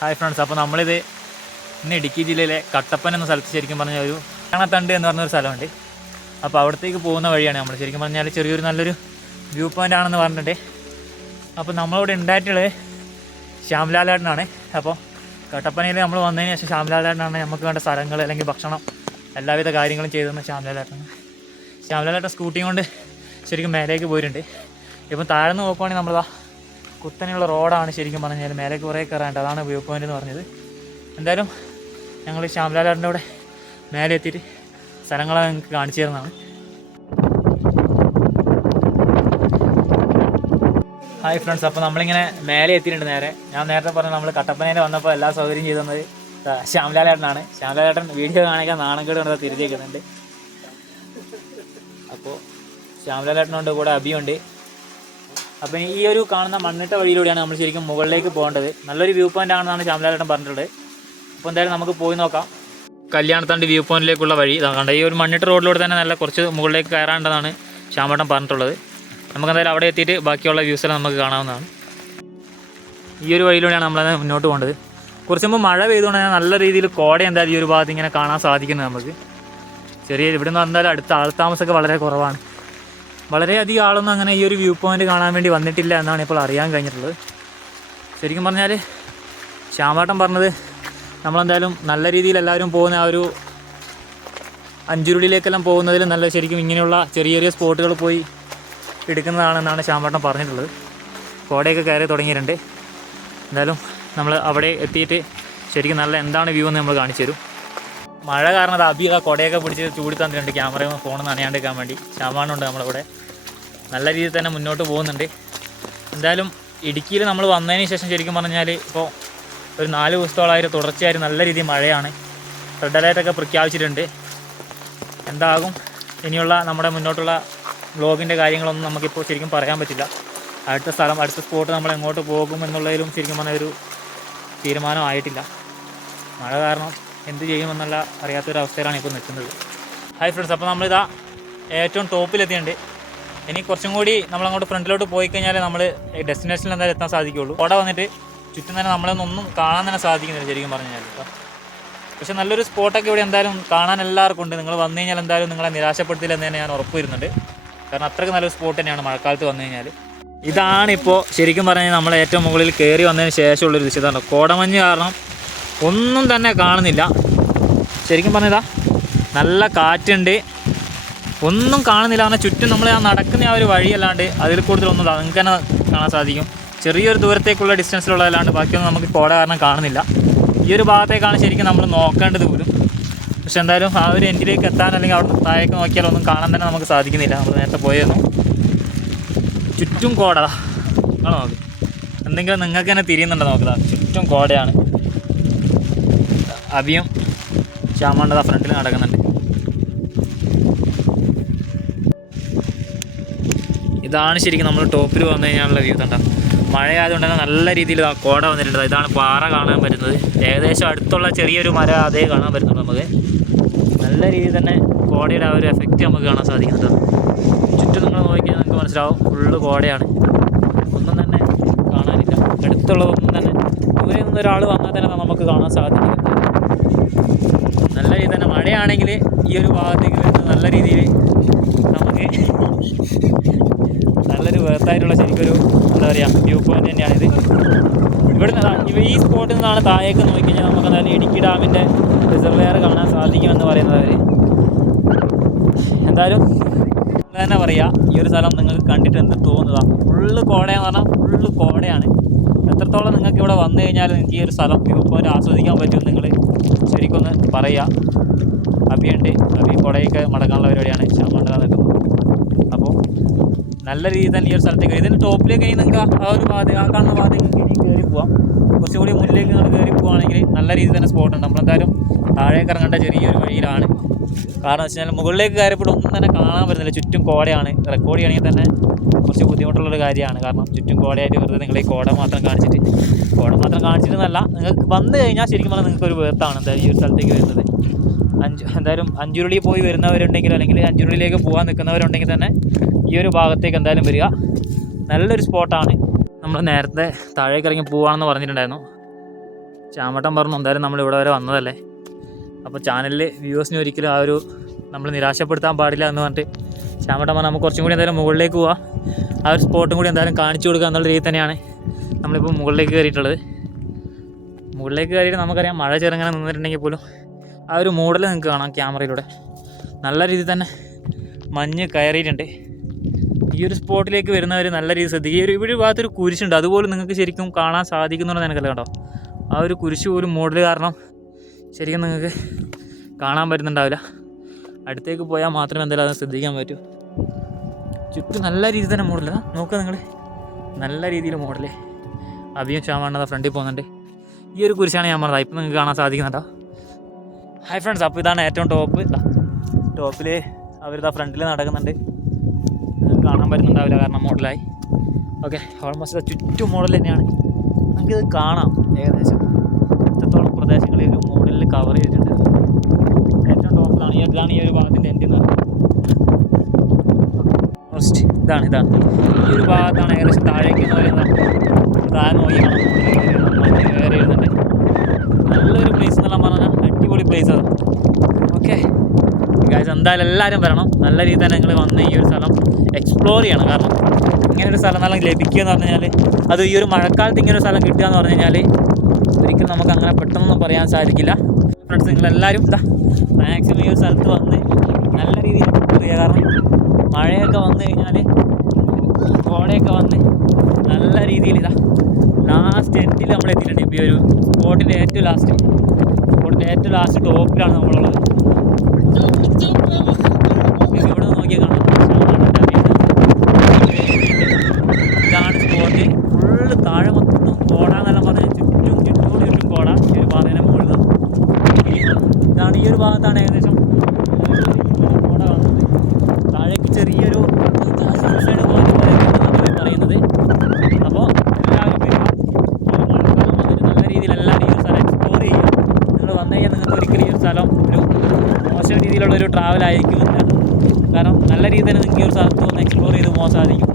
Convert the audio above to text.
Hi friends, അപ്പോൾ നമ്മളിത് ഇന്ന് ഇടുക്കി ജില്ലയിലെ കട്ടപ്പന എന്ന സ്ഥലത്ത് ശരിക്കും പറഞ്ഞാൽ ഒരു കാണത്തണ്ട് എന്ന് പറഞ്ഞൊരു സ്ഥലമുണ്ട്. അപ്പോൾ അവിടത്തേക്ക് പോകുന്ന വഴിയാണ് നമ്മൾ ശരിക്കും പറഞ്ഞാൽ ചെറിയൊരു നല്ലൊരു വ്യൂ പോയിൻ്റ് ആണെന്ന് പറഞ്ഞിട്ട്. അപ്പോൾ നമ്മളിവിടെ ഉണ്ടായിട്ടുള്ളത് ശ്യാംലാലേട്ടനാണ്. അപ്പോൾ കട്ടപ്പനയിൽ നമ്മൾ വന്നതിന് ശേഷം ശ്യാംലാലേട്ടനാണ് നമുക്ക് വേണ്ട സ്ഥലങ്ങൾ അല്ലെങ്കിൽ ഭക്ഷണം എല്ലാവിധ കാര്യങ്ങളും ചെയ്തെന്ന് ശ്യാംലാലേട്ടനാണ്. ശ്യാംലാലേട്ടൻ സ്കൂട്ടിയും കൊണ്ട് ശരിക്കും മേലേക്ക് പോയിട്ടുണ്ട്. ഇപ്പം താഴ്ന്ന് നോക്കുവാണെങ്കിൽ നമ്മളതാ കുത്തനെയുള്ള റോഡാണ് ശരിക്കും പറഞ്ഞാൽ, മേലേക്ക് കുറേ കയറാണ്ട്. അതാണ് വ്യൂ പോയിൻ്റ് എന്ന് പറഞ്ഞത്. എന്തായാലും ഞങ്ങൾ ശ്യാംലാലേട്ടൻ്റെ കൂടെ മേലെ എത്തിയിട്ട് സ്ഥലങ്ങളെ നിങ്ങൾക്ക് കാണിച്ചു തരുന്നതാണ്. ഹായ് ഫ്രണ്ട്സ്, അപ്പോൾ നമ്മളിങ്ങനെ മേലെ എത്തിയിട്ടുണ്ട്. ഞാൻ നേരത്തെ പറഞ്ഞു നമ്മൾ കട്ടപ്പനയിൽ വന്നപ്പോൾ എല്ലാ സൗകര്യം ചെയ്തു തന്നത് ശ്യാംലാലേട്ടനാണ്. ശ്യാംലാലേട്ടൻ വീഡിയോ കാണിക്കാൻ നാണക്കേട് കണ്ടത് തിരിച്ചേക്കുന്നുണ്ട്. അപ്പോൾ ശ്യാംലാലേട്ടനുണ്ട്, കൂടെ അഭിയുണ്ട്. അപ്പം ഈ ഒരു കാണുന്ന മണ്ണിട്ട വഴിയിലൂടെയാണ് നമ്മൾ ശരിക്കും മുകളിലേക്ക് പോകേണ്ടത്. നല്ലൊരു വ്യൂ പോയിൻ്റ് ആണെന്നാണ് ശ്യാംലാലേട്ടൻ പറഞ്ഞിട്ടുള്ളത്. അപ്പോൾ എന്തായാലും നമുക്ക് പോയി നോക്കാം. കല്യാണത്തണ്ട് വ്യൂ പോയിന്റിലേക്കുള്ള വഴി കണ്ട ഈ ഒരു മണ്ണിട്ട റോഡിലൂടെ തന്നെ നല്ല കുറച്ച് മുകളിലേക്ക് കയറാണ്ടെന്നാണ് ശ്യാമേട്ടൻ പറഞ്ഞിട്ടുള്ളത്. നമുക്ക് എന്തായാലും അവിടെ എത്തിയിട്ട് ബാക്കിയുള്ള വ്യൂസെല്ലാം നമുക്ക് കാണാവുന്നതാണ്. ഈ ഒരു വഴിയിലൂടെയാണ് നമ്മളത് മുന്നോട്ട് പോകേണ്ടത്. കുറച്ച് മുമ്പ് മഴ പെയ്തുകൊണ്ട് തന്നെ നല്ല രീതിയിൽ കോട എന്തായാലും ഈ ഒരു ഭാഗത്ത് ഇങ്ങനെ കാണാൻ സാധിക്കുന്നത് നമുക്ക്. ഇവിടെ നിന്ന് എന്തായാലും അടുത്ത ആൾത്താമസമൊക്കെ വളരെ കുറവാണ്. വളരെയധികം ആളൊന്നും അങ്ങനെ ഈ ഒരു വ്യൂ പോയിൻ്റ് കാണാൻ വേണ്ടി വന്നിട്ടില്ല എന്നാണ് ഇപ്പോൾ അറിയാൻ കഴിഞ്ഞിട്ടുള്ളത്. ശരിക്കും പറഞ്ഞാൽ ശ്യാമേട്ടൻ പറഞ്ഞത് നമ്മളെന്തായാലും നല്ല രീതിയിൽ എല്ലാവരും പോകുന്ന ആ ഒരു അഞ്ചുരുളിയിലേക്കെല്ലാം പോകുന്നതിൽ നല്ല ശരിക്കും ഇങ്ങനെയുള്ള ചെറിയ ചെറിയ സ്പോട്ടുകൾ പോയി എടുക്കുന്നതാണെന്നാണ് ശ്യാമേട്ടൻ പറഞ്ഞിട്ടുള്ളത്. കോടയൊക്കെ കയറി തുടങ്ങിയിട്ടുണ്ട്. എന്തായാലും നമ്മൾ അവിടെ എത്തിയിട്ട് ശരിക്കും നല്ല എന്താണ് വ്യൂ എന്ന് നമ്മൾ കാണിച്ചു തരും. മഴ കാരണം അത് അബി ആ കുടയൊക്കെ പിടിച്ച് ചൂടി തന്നിട്ടുണ്ട് ക്യാമറയും ഫോണും നനയാണ്ടിരിക്കാൻ വേണ്ടി. ശ്യാമാണുണ്ട് നമ്മളിവിടെ നല്ല രീതിയിൽ തന്നെ മുന്നോട്ട് പോകുന്നുണ്ട്. എന്തായാലും ഇടുക്കിയിൽ നമ്മൾ വന്നതിന് ശേഷം ശരിക്കും പറഞ്ഞാൽ ഇപ്പോൾ ഒരു 4 ദിവസത്തോളമായിട്ട് തുടർച്ചയായിട്ട് നല്ല രീതിയിൽ മഴയാണ്. റെഡ് അലേർട്ടൊക്കെ പ്രഖ്യാപിച്ചിട്ടുണ്ട്. എന്താകും ഇനിയുള്ള നമ്മുടെ മുന്നോട്ടുള്ള വ്ളോഗിൻ്റെ കാര്യങ്ങളൊന്നും നമുക്കിപ്പോൾ ശരിക്കും പറയാൻ പറ്റില്ല. അടുത്ത സ്പോട്ട് നമ്മൾ എങ്ങോട്ട് പോകും എന്നുള്ളതിലും ശരിക്കും പറഞ്ഞ ഒരു തീരുമാനം ആയിട്ടില്ല. മഴ കാരണം എന്ത് ചെയ്യുമെന്നുള്ള അറിയാത്തൊരവസ്ഥയിലാണ് ഇപ്പോൾ നിൽക്കുന്നത്. ഹായ് ഫ്രണ്ട്സ്, അപ്പോൾ നമ്മളിതാ ഏറ്റവും ടോപ്പിലെത്തിയിട്ടുണ്ട്. ഇനി കുറച്ചും കൂടി നമ്മളങ്ങോട്ട് ഫ്രണ്ടിലോട്ട് പോയി കഴിഞ്ഞാൽ നമ്മൾ ഡെസ്റ്റിനേഷനിൽ എന്തായാലും എത്താൻ സാധിക്കുകയുള്ളൂ. അവിടെ വന്നിട്ട് ചുറ്റും തന്നെ നമ്മളൊന്നും കാണാൻ തന്നെ സാധിക്കുന്നില്ല ശരിക്കും പറഞ്ഞാൽ. പക്ഷെ നല്ലൊരു സ്പോട്ടൊക്കെ ഇവിടെ എന്തായാലും കാണാൻ എല്ലാവർക്കും ഉണ്ട്. നിങ്ങൾ വന്നു കഴിഞ്ഞാൽ എന്തായാലും നിങ്ങളെ നിരാശപ്പെടുത്തില്ല എന്ന് തന്നെ ഞാൻ ഉറപ്പ് വരുന്നുണ്ട്. കാരണം അത്രയ്ക്ക് നല്ലൊരു സ്പോട്ട് തന്നെയാണ് മഴക്കാലത്ത് വന്നു കഴിഞ്ഞാൽ. ഇതാണിപ്പോൾ ശരിക്കും പറഞ്ഞാൽ നമ്മൾ ഏറ്റവും മുകളിൽ കയറി വന്നതിന് ശേഷമുള്ളൊരു ദൃശ്യതാണ്. കോടമഞ്ഞ് കാരണം ഒന്നും തന്നെ കാണുന്നില്ല. ശരിക്കും പറഞ്ഞതാ നല്ല കാറ്റുണ്ട്, ഒന്നും കാണുന്നില്ല. പറഞ്ഞാൽ ചുറ്റും നമ്മൾ ആ നടക്കുന്ന ആ ഒരു വഴിയല്ലാണ്ട് അതിൽ കൂടുതലൊന്നും നിങ്ങൾക്ക് തന്നെ കാണാൻ സാധിക്കും. ചെറിയൊരു ദൂരത്തേക്കുള്ള ഡിസ്റ്റൻസിലുള്ളതല്ലാണ്ട് ബാക്കിയൊന്നും നമുക്ക് കോട കാരണം കാണുന്നില്ല. ഈ ഒരു ഭാഗത്തേക്കാണ് ശരിക്കും നമ്മൾ നോക്കേണ്ടത് പോലും. പക്ഷെ എന്തായാലും ആ ഒരു എൻഡിലേക്ക് എത്താൻ അല്ലെങ്കിൽ അവിടെ താഴേക്ക് നോക്കിയാൽ ഒന്നും കാണാൻ തന്നെ നമുക്ക് സാധിക്കുന്നില്ല. നമ്മൾ നേരത്തെ പോയിരുന്നു ചുറ്റും കോട നോക്ക്. എന്തെങ്കിലും നിങ്ങൾക്ക് തന്നെ തിരിയുന്നുണ്ടോ നോക്കുക. ചുറ്റും കോടയാണ്. അഭിയും ശ്യാമേട്ടൻ ഫ്രണ്ടിൽ നടക്കുന്നുണ്ട്. ഇതാണ് ശരിക്കും നമ്മൾ ടോപ്പിൽ വന്നു കഴിഞ്ഞാലുള്ള വ്യൂ. കണ്ട മഴയായതുകൊണ്ട് തന്നെ നല്ല രീതിയിൽ കോട വന്നിട്ടുണ്ട്. ഇതാണ് പാറ കാണാൻ പറ്റുന്നത്. ഏകദേശം അടുത്തുള്ള ചെറിയൊരു മരം അതേ കാണാൻ പറ്റുന്നുണ്ട് നമുക്ക്. നല്ല രീതിയിൽ തന്നെ കോടയുടെ ആ ഒരു എഫക്റ്റ് നമുക്ക് കാണാൻ സാധിക്കുന്നുണ്ട്. ചുറ്റും നിങ്ങൾ നോക്കിയാൽ നിങ്ങൾക്ക് മനസ്സിലാവും ഫുള്ള് കോടയാണ്. ഒന്നും തന്നെ കാണാനില്ല. അടുത്തുള്ളതൊന്നും തന്നെ ദൂരെ നിന്നൊരാൾ വന്നാൽ തന്നെ നമുക്ക് കാണാൻ സാധിക്കുന്നുണ്ട്. നല്ല രീതിയിൽ തന്നെ മഴയാണെങ്കിൽ ഈ ഒരു ഭാഗത്തേക്ക് വരുന്നത് നല്ല രീതിയിൽ നമുക്ക് നല്ലൊരു വേർത്തായിട്ടുള്ള ശരിക്കൊരു എന്താ പറയുക വ്യൂ പോയിൻ്റ് തന്നെയാണിത്. ഈ സ്പോട്ടിൽ നിന്നാണ് താഴേക്ക് നോക്കിക്കഴിഞ്ഞാൽ നമുക്ക് എന്തായാലും ഇടുക്കി ഡാമിൻ്റെ റിസർവെയർ കാണാൻ സാധിക്കുമെന്ന് പറയുന്നവർ. എന്തായാലും തന്നെ പറയുക ഈ ഒരു സ്ഥലം നിങ്ങൾക്ക് കണ്ടിട്ട് എന്ത് തോന്നുക. ഫുള്ള് കോടയെന്ന് പറഞ്ഞാൽ ഫുള്ള് കോടയാണ്. എത്രത്തോളം നിങ്ങൾക്ക് ഇവിടെ വന്നു കഴിഞ്ഞാൽ നിങ്ങൾക്ക് ഈ ഒരു സ്ഥലം വ്യൂ പോയിൻ്റ് ആസ്വദിക്കാൻ പറ്റുമെന്ന് നിങ്ങൾ ശരിക്കൊന്ന് പറയുക. അഭിയുണ്ട്, അഭി കുടയൊക്കെ മടക്കാനുള്ള പരിപാടിയാണ് ശ്യാമേട്ടൻ നിൽക്കുന്നത്. അപ്പോൾ നല്ല രീതിയിൽ തന്നെ ഈ ഒരു സ്ഥലത്തേക്ക് ഇതിൻ്റെ ടോപ്പിലേക്ക് കഴിഞ്ഞ് നിങ്ങൾക്ക് ആ ഒരു ഭാഗം ആ കാണുന്ന ഭാഗത്ത് നിങ്ങൾക്ക് ഇനി കയറി പോവാം. കുറച്ചുകൂടി മുന്നിലേക്ക് നിങ്ങൾ കയറി പോവുകയാണെങ്കിൽ നല്ല രീതിയിൽ തന്നെ സ്പോട്ടുണ്ട്. നമ്മളെന്തായാലും താഴേക്ക് ഇറങ്ങേണ്ട ചെറിയൊരു വഴിയിലാണ്. കാരണം വെച്ച് കഴിഞ്ഞാൽ മുകളിലേക്ക് കയറിയപ്പോൾ ഒന്നും തന്നെ കാണാൻ പറ്റുന്നില്ല. ചുറ്റും കോടയാണ്. റെക്കോർഡ് ചെയ്യണമെങ്കിൽ തന്നെ കുറച്ച് ബുദ്ധിമുട്ടുള്ളൊരു കാര്യമാണ്. കാരണം ചുറ്റും കോടയായിട്ട് വെറുതെ നിങ്ങൾ ഈ കോട മാത്രം കാണിച്ചിട്ടെന്നല്ല, നിങ്ങൾക്ക് വന്നു കഴിഞ്ഞാൽ ശരിക്കും പറഞ്ഞാൽ നിങ്ങൾക്കൊരു വേർത്താണ് എന്തായാലും ഈ ഒരു സ്ഥലത്തേക്ക് വരുന്നത്. എന്തായാലും അഞ്ചുരുളി പോയി വരുന്നവരുണ്ടെങ്കിൽ അല്ലെങ്കിൽ അഞ്ചുരുളിയിലേക്ക് പോകാൻ നിൽക്കുന്നവരുണ്ടെങ്കിൽ തന്നെ ഈ ഒരു ഭാഗത്തേക്ക് എന്തായാലും വരിക. നല്ലൊരു സ്പോട്ടാണ്. നമ്മൾ നേരത്തെ താഴേക്ക് ഇറങ്ങി പോവാണെന്ന് പറഞ്ഞിട്ടുണ്ടായിരുന്നു. ശ്യാമേട്ടൻ പറഞ്ഞു എന്തായാലും നമ്മൾ ഇവിടെ വരെ വന്നതല്ലേ, അപ്പോൾ ചാനലിൽ വ്യൂവേഴ്സിനെ ഒരിക്കലും ആ ഒരു നമ്മൾ നിരാശപ്പെടുത്താൻ പാടില്ല എന്ന് പറഞ്ഞിട്ട് ശ്യാമേട്ടൻ പറഞ്ഞു നമുക്ക് കുറച്ചും കൂടി എന്തായാലും മുകളിലേക്ക് പോവാം, ആ ഒരു സ്പോട്ടും കൂടി എന്തായാലും കാണിച്ചു കൊടുക്കുക എന്നുള്ള രീതി തന്നെയാണ് നമ്മളിപ്പോൾ മുകളിലേക്ക് കയറിയിട്ടുള്ളത്. മുകളിലേക്ക് കയറിയിട്ട് നമുക്കറിയാം മഴ ചെറുങ്ങനെ നിന്നിട്ടുണ്ടെങ്കിൽ പോലും ആ ഒരു മൂടൽ നിങ്ങൾക്ക് കാണാം ക്യാമറയിലൂടെ. നല്ല രീതിയിൽ തന്നെ മഞ്ഞ് കയറിയിട്ടുണ്ട്. ഈ ഒരു സ്പോട്ടിലേക്ക് വരുന്നവർ നല്ല രീതിയിൽ ശ്രദ്ധിക്കുക. ഇവിടെ ഭാഗത്തൊരു കുരിശുണ്ട്, അതുപോലും നിങ്ങൾക്ക് ശരിക്കും കാണാൻ സാധിക്കുന്നുണ്ടെന്ന് എനിക്കല്ല കേട്ടോ. ആ ഒരു കുരിശ് പോലും മൂടൽ കാരണം ശരിക്കും നിങ്ങൾക്ക് കാണാൻ പറ്റുന്നുണ്ടാവില്ല. അടുത്തേക്ക് പോയാൽ മാത്രമേ എന്തായാലും അത് ശ്രദ്ധിക്കാൻ പറ്റൂ. ചുറ്റും നല്ല രീതിയിൽ തന്നെ മൂടല നോക്കുക നിങ്ങൾ, നല്ല രീതിയിൽ മൂടലേ. അഭിയും ശ്യാമാണ് ഫ്രണ്ടിൽ പോകുന്നുണ്ട്. ഈ ഒരു കുരിശാണ് ഞാൻ പറഞ്ഞത്, ഇപ്പം നിങ്ങൾക്ക് കാണാൻ സാധിക്കുന്നുണ്ടോ. ഹായ് ഫ്രണ്ട്സ്, അപ്പോൾ ഇതാണ് ഏറ്റവും ടോപ്പിൽ അവരിതാ ഫ്രണ്ടിൽ നടക്കുന്നുണ്ട്. കാണാൻ പറ്റുന്നുണ്ടാവില്ല കാരണം മോഡലായി. ഓക്കെ, ഓൾമോസ്റ്റ് ചുറ്റും മോഡൽ തന്നെയാണ്. നമുക്കിത് കാണാം ഏകദേശം എത്രത്തോളം പ്രദേശങ്ങളിൽ ഒരു മോഡലിൽ കവർ ചെയ്തിട്ടുണ്ട്. ഏറ്റവും ടോപ്പിലാണ് ഇതാണ് ഈ ഒരു ഭാഗത്തിൻ്റെ എൻ്റെ ഓൾമോസ്റ്റ് ഇതാണ് ഈ ഒരു ഭാഗത്താണ് ഏകദേശം താഴേക്ക് എന്ന് പറയുന്നത്. താഴെ നോക്കിയാണ് മഞ്ഞ് കയറി വരുന്നുണ്ട്. നല്ലൊരു പ്ലേസ് എന്നെല്ലാം പറഞ്ഞാൽ അടിപൊളി പ്ലേസ് അത്. ഓക്കെ ഗായ്സ്, എന്തായാലും എല്ലാവരും വരണം. നല്ല രീതിയിൽ തന്നെ നിങ്ങൾ വന്ന് ഈ ഒരു സ്ഥലം എക്സ്പ്ലോർ ചെയ്യണം. കാരണം ഇങ്ങനൊരു സ്ഥലം നല്ല ലഭിക്കുക എന്ന് പറഞ്ഞു കഴിഞ്ഞാൽ, അത് ഈ ഒരു മഴക്കാലത്ത് ഇങ്ങനൊരു സ്ഥലം കിട്ടുക എന്ന് പറഞ്ഞു കഴിഞ്ഞാൽ ഒരിക്കലും നമുക്ക് അങ്ങനെ പെട്ടെന്നൊന്നും പറയാൻ സാധിക്കില്ല. ഫ്രണ്ട്സ്, നിങ്ങളെല്ലാവരും മാക്സിമം ഈ ഒരു സ്ഥലത്ത് വന്ന് നല്ല രീതിയിൽ എക്സ്പ്ലോർ ചെയ്യുക. കാരണം മഴയൊക്കെ വന്നു കഴിഞ്ഞാൽ കോടയൊക്കെ വന്ന് നല്ല രീതിയിൽ ലാസ്റ്റ് എൻഡിൽ നമ്മൾ എത്തിയിട്ടുണ്ട്. ഇപ്പോൾ ഈ ഒരു സ്പോട്ടിൻ്റെ ഏറ്റവും ലാസ്റ്റ് ടോപ്പിലാണ് നമ്മളുള്ളത്. ഇവിടെ നോക്കിയാൽ കാണാം ഇതാണ് സ്പോട്ട്. ഫുള്ള് താഴെ മൊത്തം കോട എന്നെല്ലാം പറഞ്ഞാൽ ചുറ്റും കോട. ഈ ഒരു പാതേനെ മുകളിൽ ഇതാണ്, ഈ ഒരു ഭാഗത്താണ് ഏകദേശം കോട കാണുന്നത്. താഴേക്ക് ചെറിയൊരു പറയുന്നത്. അപ്പോൾ എല്ലാവരും മഴക്കാലം വന്നിട്ട് നല്ല രീതിയിൽ എല്ലാവരും ഈ ഒരു സ്ഥലം എക്സ്പ്ലോർ ചെയ്യുക. നിങ്ങൾ വന്നു കഴിഞ്ഞാൽ നിങ്ങൾക്ക് ഒരിക്കലും ഈ ഒരു സ്ഥലം ഒരു മോശം രീതിയിലുള്ളൊരു ട്രാവൽ ആയിരിക്കുമില്ല. കാരണം നല്ല രീതിയിൽ നിങ്ങൾക്ക് ഈ ഒരു സ്ഥലത്ത് ഒന്ന് എക്സ്പ്ലോർ ചെയ്ത് പോകാൻ സാധിക്കും.